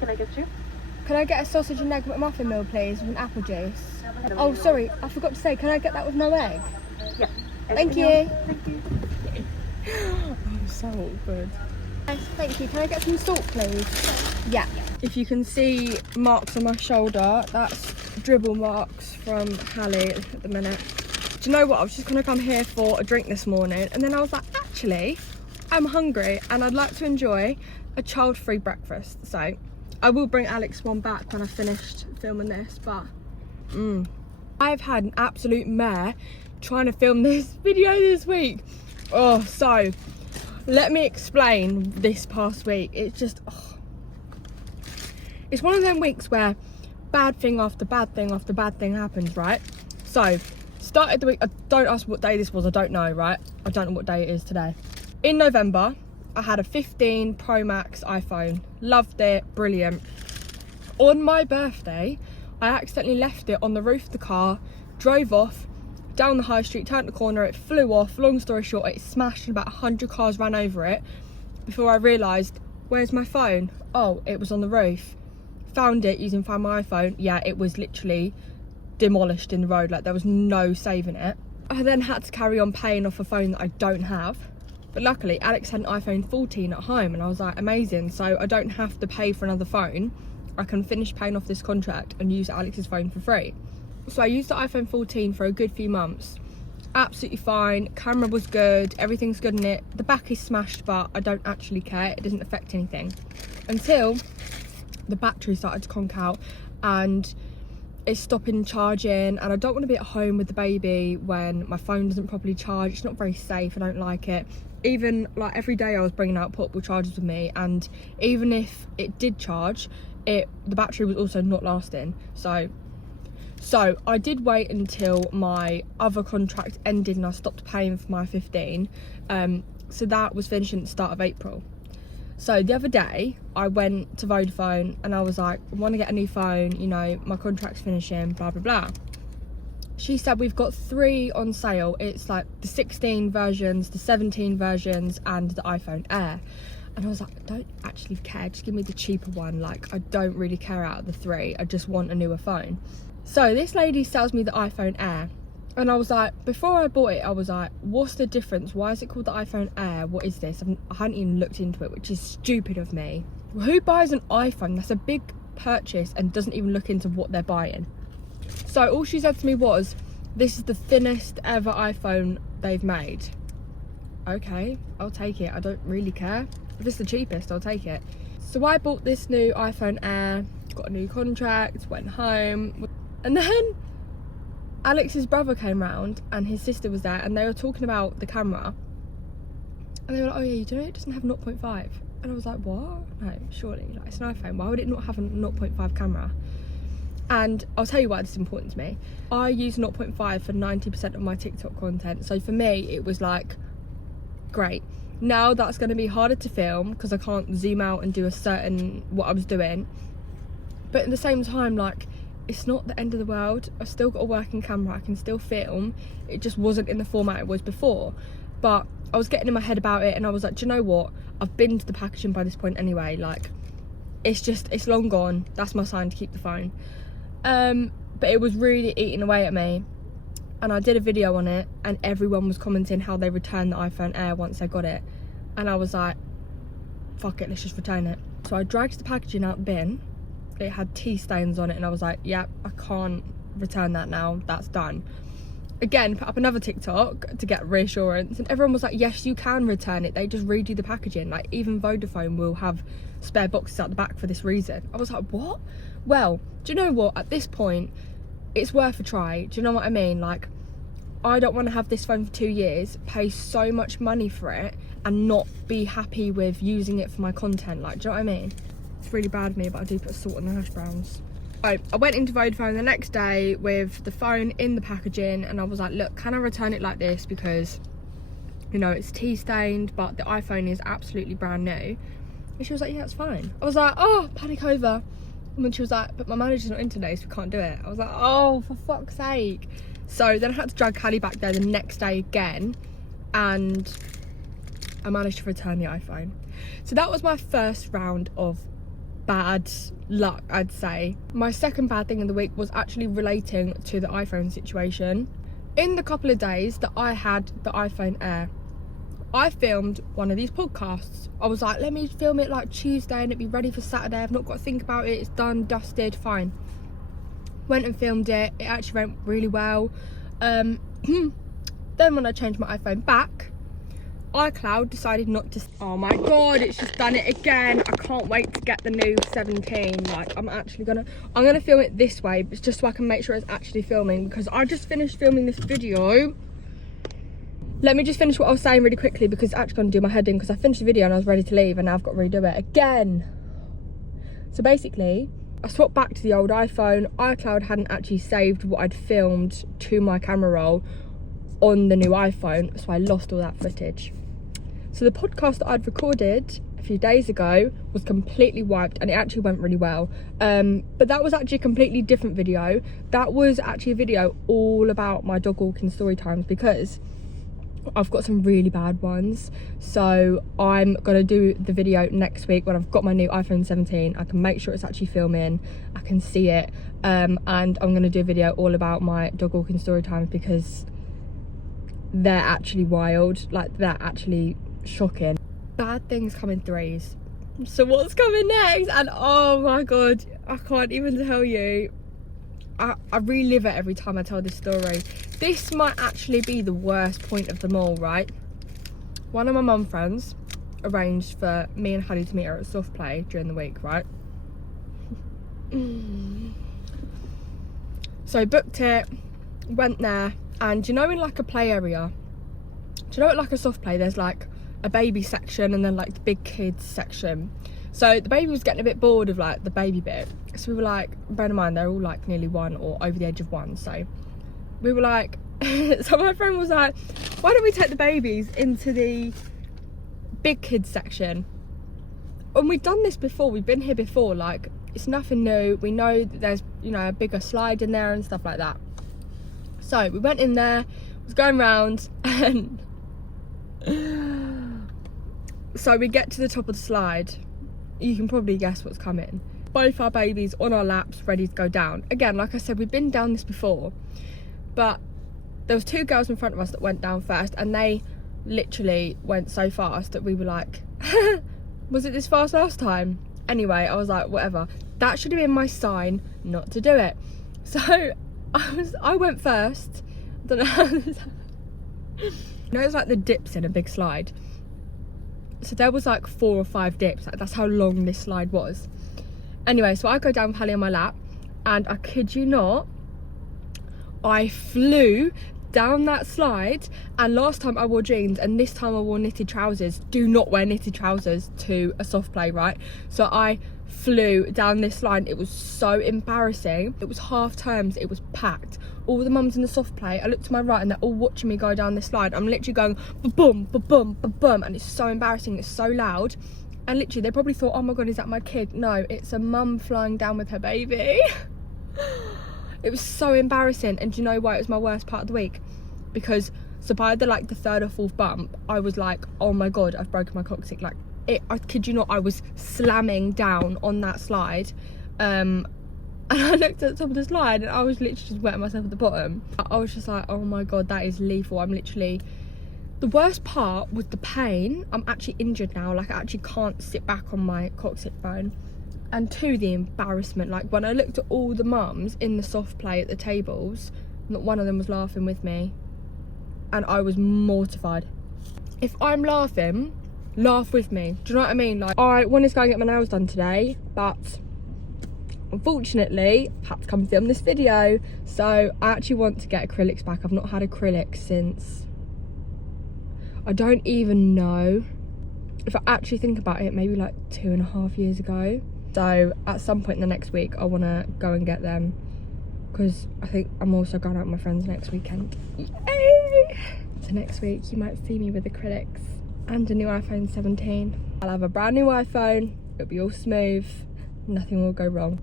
can I get you? Can I get a sausage and egg McMuffin meal, please, with an apple juice? Oh, sorry, I forgot to say, can I get that with no egg? Yeah. Thank you. Thank you. I'm so awkward. Thank you. Can I get some salt, please? Yeah. If you can see marks on my shoulder, that's dribble marks from Hallie at the minute. Do you know what? I was just going to come here for a drink this morning, and then I was like, actually, I'm hungry and I'd like to enjoy a child-free breakfast. So I will bring Alex one back when I've finished filming this, but I've had an absolute mare trying to film this video this week. Oh, so let me explain this past week. It's just, it's one of them weeks where bad thing after bad thing after bad thing happens, right? So, started the week, don't ask what day this was, I don't know, right? I don't know what day it is today. In November, I had a 15 Pro Max iPhone. Loved it, brilliant. On my birthday, I accidentally left it on the roof of the car, drove off, down the high street, turned the corner, it flew off. Long story short, it smashed and about 100 cars ran over it before I realised, where's my phone? Oh, it was on the roof. Found it using Find My iPhone. Yeah, it was literally demolished in the road, like there was no saving it. I then had to carry on paying off a phone that I don't have, but luckily Alex had an iPhone 14 at home, and I was like, amazing, so I don't have to pay for another phone. I can finish paying off this contract and use Alex's phone for free. So I used the iPhone 14 for a good few months. Absolutely fine, camera was good, everything's good in it. The back is smashed, but I don't actually care, it doesn't affect anything. Until the battery started to conk out and it's stopping charging, and I don't want to be at home with the baby when my phone doesn't properly charge. It's not very safe, I don't like it. Even like every day I was bringing out portable chargers with me, and even if it did charge, the battery was also not lasting. So I did wait until my other contract ended and I stopped paying for my 15. So that was finishing at the start of April. So the other day I went to Vodafone and I was like, I want to get a new phone, you know, my contract's finishing, blah, blah, blah. She said, we've got 3 on sale. It's like the 16 versions, the 17 versions, and the iPhone Air. And I was like, I don't actually care, just give me the cheaper one. Like, I don't really care out of the 3, I just want a newer phone. So this lady sells me the iPhone Air, and I was like, before I bought it, I was like, what's the difference? Why is it called the iPhone Air? What is this? I hadn't even looked into it, which is stupid of me. Who buys an iPhone? That's a big purchase and doesn't even look into what they're buying. So all she said to me was, this is the thinnest ever iPhone they've made. Okay, I'll take it, I don't really care. If it's the cheapest, I'll take it. So I bought this new iPhone Air, got a new contract, went home, and then Alex's brother came round and his sister was there, and they were talking about the camera, and they were like, oh yeah, you know it doesn't have 0.5. And I was like, what? No, surely, like, it's an iPhone, why would it not have a 0.5 camera? And I'll tell you why this is important to me. I use 0.5 for 90% of my TikTok content, so for me it was like, great. Now that's going to be harder to film because I can't zoom out and do what I was doing, but at the same time, like, it's not the end of the world. I've still got a working camera, I can still film. It just wasn't in the format it was before. But I was getting in my head about it and I was like, do you know what? I've been to the packaging by this point anyway. Like, it's long gone. That's my sign to keep the phone. But it was really eating away at me. And I did a video on it and everyone was commenting how they returned the iPhone Air once they got it. And I was like, fuck it, let's just return it. So I dragged the packaging out the bin. It had tea stains on it and I was like, yep, I can't return that now, that's done. Again, put up another TikTok to get reassurance, and everyone was like, yes, you can return it, they just redo the packaging. Like, even Vodafone will have spare boxes out the back for this reason. I was like, what? Well, do you know what, at this point it's worth a try. Do you know what I mean? Like, I don't want to have this phone for 2 years, pay so much money for it and not be happy with using it for my content. Like, do you know what I mean? It's really bad of me, but I do put salt on the hash browns. I went into Vodafone the next day with the phone in the packaging and I was like, look, can I return it like this? Because, you know, it's tea stained, but the iPhone is absolutely brand new. And she was like, yeah, it's fine. I was like, oh, panic over. And then she was like, but my manager's not in today, so we can't do it. I was like, oh, for fuck's sake. So then I had to drag Callie back there the next day again, and I managed to return the iPhone. So that was my first round of bad luck, I'd say. My second bad thing of the week was actually relating to the iPhone situation. In the couple of days that I had the iPhone Air, I filmed one of these podcasts. I was like, let me film it like Tuesday and it'd be ready for Saturday. I've not got to think about it. It's done, dusted, fine. Went and filmed it. It actually went really well. Then when I changed my iPhone back, iCloud decided not to. Oh my god, it's just done it again. I can't wait to get the new 17. Like, I'm gonna film it this way, but just so I can make sure it's actually filming, because I just finished filming this video. Let me just finish what I was saying really quickly, because it's actually gonna do my head in, because I finished the video and I was ready to leave and now I've got to redo it again. So basically, I swapped back to the old iPhone. iCloud hadn't actually saved what I'd filmed to my camera roll on the new iPhone, so I lost all that footage. So the podcast that I'd recorded a few days ago was completely wiped, and it actually went really well. But that was actually a completely different video. That was actually a video all about my dog walking story times, because I've got some really bad ones. So I'm gonna do the video next week when I've got my new iPhone 17. I can make sure it's actually filming, I can see it, and I'm gonna do a video all about my dog walking story times, because they're actually wild. Like, they're actually shocking. Bad things come in threes. So what's coming next? And oh my god, I can't even tell you. I relive it every time I tell this story. This might actually be the worst point of them all, right? One of my mum friends arranged for me and Honey to meet her at soft play during the week, right? So booked it, went there, and you know, in like a play area, do you know, at like a soft play, there's like a baby section and then like the big kids section. So the baby was getting a bit bored of like the baby bit, so we were like, bear in mind they're all like nearly 1 or over the age of 1, so we were like so my friend was like, why don't we take the babies into the big kids section? And we've done this before, we've been here before, like it's nothing new. We know that there's, you know, a bigger slide in there and stuff like that. So we went in there, was going round, and so we get to the top of the slide. You can probably guess what's coming. Both our babies on our laps, ready to go down. Again, like I said, we've been down this before, but there was 2 girls in front of us that went down first, and they literally went so fast that we were like, was it this fast last time? Anyway, I was like, whatever. That should have been my sign not to do it. So I went first. I don't know how this happened. You know, it's like the dips in a big slide. So there was like 4 or 5 dips. Like, that's how long this slide was. Anyway, so I go down with Hallie on my lap, and I kid you not, I flew down that slide. And last time I wore jeans, and this time I wore knitted trousers. Do not wear knitted trousers to a soft play, right? So I flew down this slide. It was so embarrassing. It was half terms, it was packed. All the mums in the soft play, I looked to my right and they're all watching me go down this slide. I'm literally going ba-boom, ba-boom, ba-boom, and it's so embarrassing, it's so loud. And literally they probably thought, oh my god, is that my kid? No, it's a mum flying down with her baby. It was so embarrassing. And do you know why it was my worst part of the week? Because so by the 3rd or 4th bump, I was like, oh my god, I've broken my coccyx. Like, I kid you not, I was slamming down on that slide, and I looked at the top of the slide and I was literally just wetting myself at the bottom. I was just like, oh my god, that is lethal. I'm literally, the worst part was the pain. I'm actually injured now, like I actually can't sit back on my coccyx bone. And 2, the embarrassment. Like, when I looked at all the mums in the soft play at the tables, not one of them was laughing with me, and I was mortified. If I'm laughing, laugh with me. Do you know what I mean? Like, I wanted to go and get my nails done today, but unfortunately I've had to come film this video. So I actually want to get acrylics back. I've not had acrylics since, I don't even know, if I actually think about it, maybe like 2.5 years ago. So at some point in the next week I want to go and get them, because I think I'm also going out with my friends next weekend. Yay! So next week you might see me with acrylics and a new iPhone 17. I'll have a brand new iPhone, it'll be all smooth, nothing will go wrong.